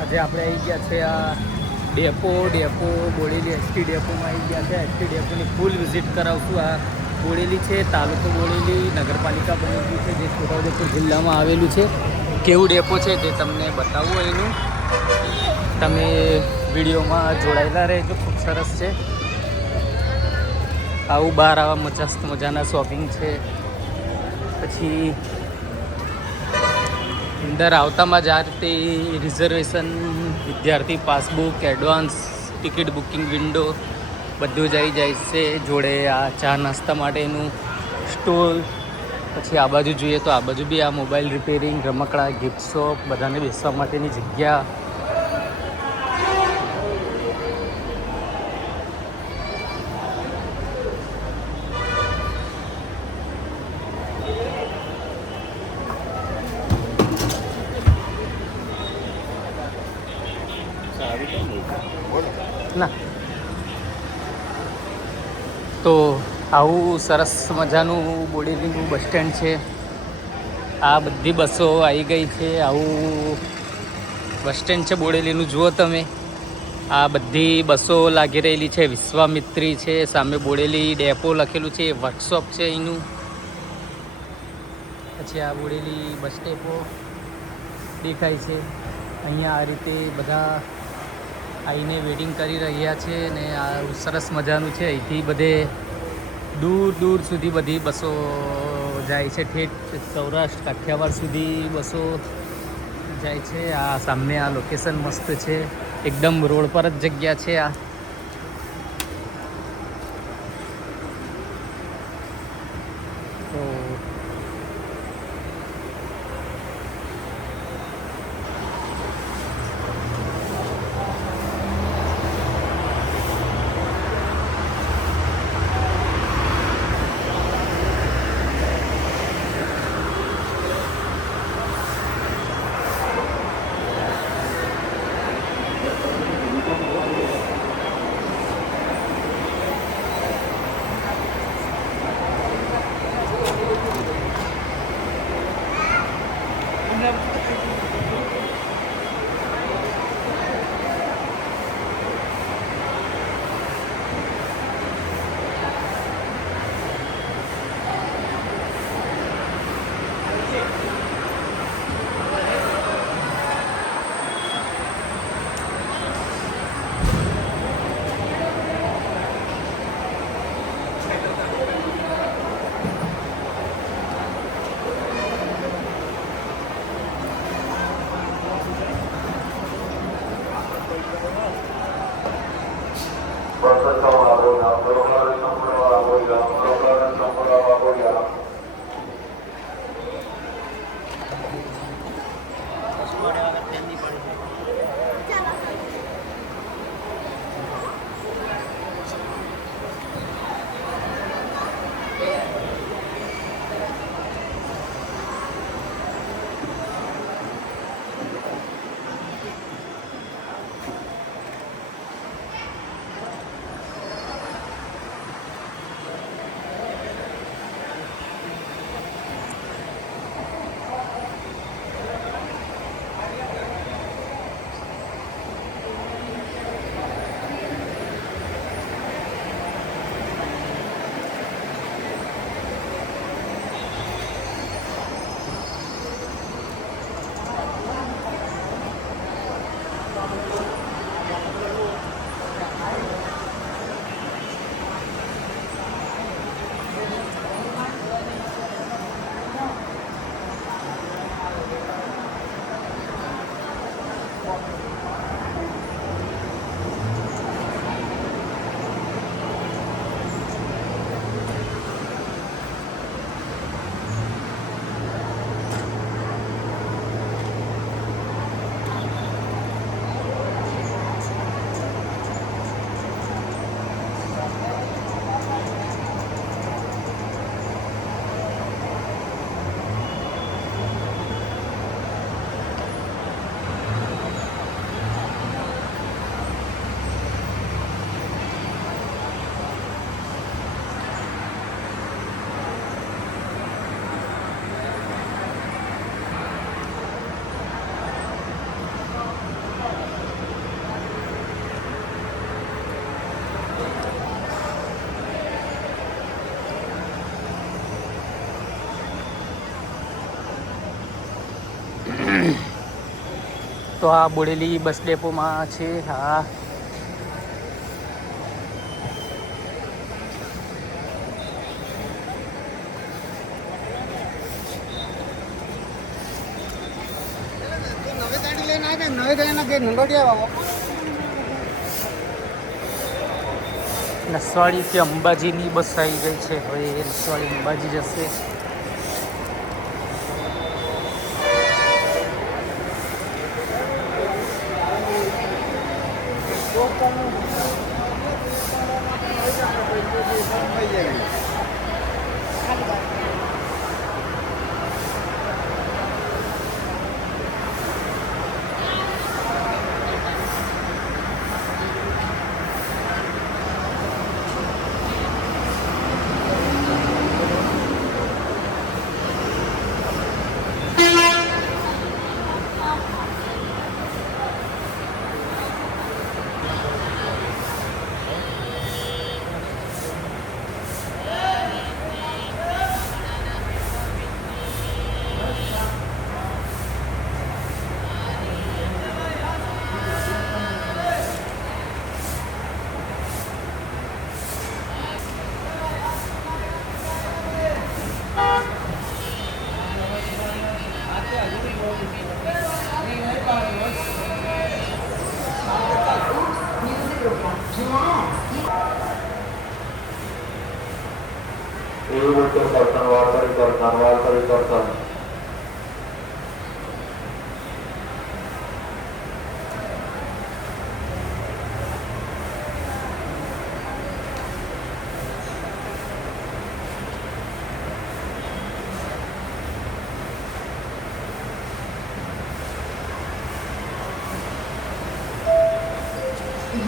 આજે આપણે આવી ગયા છે આ ડેપો બોડેલી એસટી ડેપોમાં આવી ગયા છે. એસટી ડેપોની ફૂલ વિઝિટ કરાવશું. આ બોડેલી છે, તાલુકો બોડેલી, નગરપાલિકા બનેલી છે, જે છોટાઉદેપુર જિલ્લામાં આવેલું છે. કેવું ડેપો છે તે તમને બતાવું એનું. તમે વિડીયોમાં જોડાયેલા રહેજો. ખૂબ સરસ છે. આવું બહાર આવા મસ્ત મજાના શોપિંગ છે. પછી અંદર આવતામાં જ આ રીતે રિઝર્વેશન, વિદ્યાર્થી passbook, advance ticket booking window બધું જ આવી જાય છે. જોડે આ ચા નાસ્તા માટેનું સ્ટોલ. પછી આ બાજુ જોઈએ તો આ બાજુ બી આ મોબાઈલ રિપેરિંગ, રમકડા, ગિફ્ટ શોપ, બધાને બેસવા માટેની જગ્યા. ના તો આવું સરસ મજાનું બોડેલીનું બસ સ્ટેન્ડ છે. આ બધી બસો આવી ગઈ છે. આવું બસ સ્ટેન્ડ છે બોડેલીનું. જુઓ તમે, આ બધી બસો લાગી રહેલી છે. વિશ્વામિત્રી છે, સામે બોડેલી ડેપો લખેલું છે, વર્કશોપ છે એનું. પછી આ બોડેલી બસ સ્ટેપો દેખાય છે. અહીંયા આ રીતે બધા આવીને વેટિંગ કરી રહ્યા છે. ને આ સરસ મજાનું છે. અહીંથી બધે દૂર દૂર સુધી બધી બસો જાય છે. ઠેઠ સૌરાષ્ટ્ર, કાઠિયાવાડ સુધી બસો જાય છે. આ સામે આ લોકેશન મસ્ત છે. એકદમ રોડ પર જ જગ્યા છે આ. તો તો આ બોડેલી બસ ડેપોમાં છે. હા, નસવાડીથી અંબાજીની બસ આવી ગઈ છે. હવે નસવાડી અંબાજી જશે.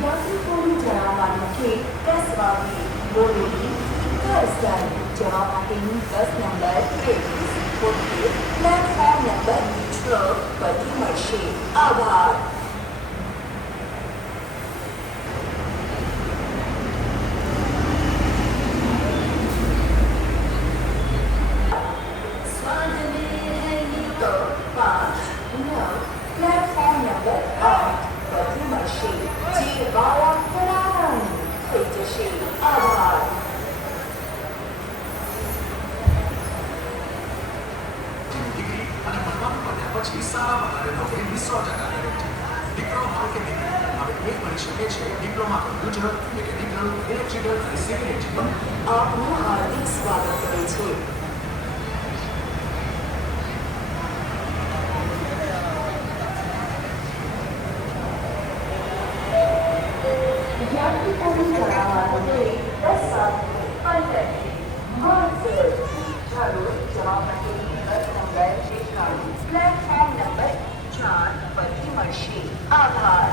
યાત્રિકોને જણાવવાનું કે કસવાથી બોડેલી ઘરસ્થાન જવા માટેની બસ નંબર 33 પ્લેટફોર્મ નંબર 6 પરથી મળશે. આભાર. પ્લેટફોર્મ નંબર 8 પરથી મળશે. જે વાળા કરાવવાનું થઈ જશે. આભાર. અને ભણવાનું પત્યા પછી સારા પગારે નોકરીની 100% ગેરંટી. ડિપ્લોમા કે ડિગ્રી હવે એ બની શકે છે ડિપ્લોમા કમ્પ્યુટર, મિકેનિકલ, ઇલેક્ટ્રિકલ અને સિવિલ એન્જિનિયરિંગ. આપનું હાર્દિક સ્વાગત કરે છે. યાત્રિકોને જણાવવાનું કે 10:15 જવા માટેની બસ નંબર 91 પ્લેટફોર્મ નંબર 4 પરથી મળશે. આભાર.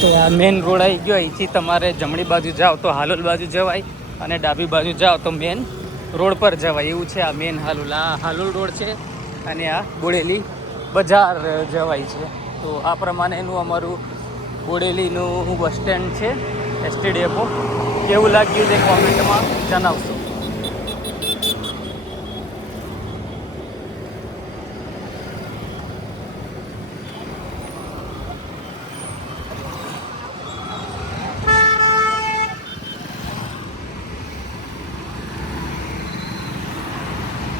તો આ મેન રોડ આવી ગયો. અહીંથી તમારે જમણી બાજુ જાઓ તો હાલોલ બાજુ જવાય અને ડાબી બાજુ જાઓ તો મેન રોડ પર જવાય. એવું છે આ મેન હાલોલ. આ હાલોલ રોડ છે અને આ બોડેલી બજાર જવાય છે. તો આ પ્રમાણેનું અમારું બોડેલીનું બસ સ્ટેન્ડ છે, એસટી ડેપો. કેવું લાગ્યું તે કોમેન્ટમાં જણાવશો.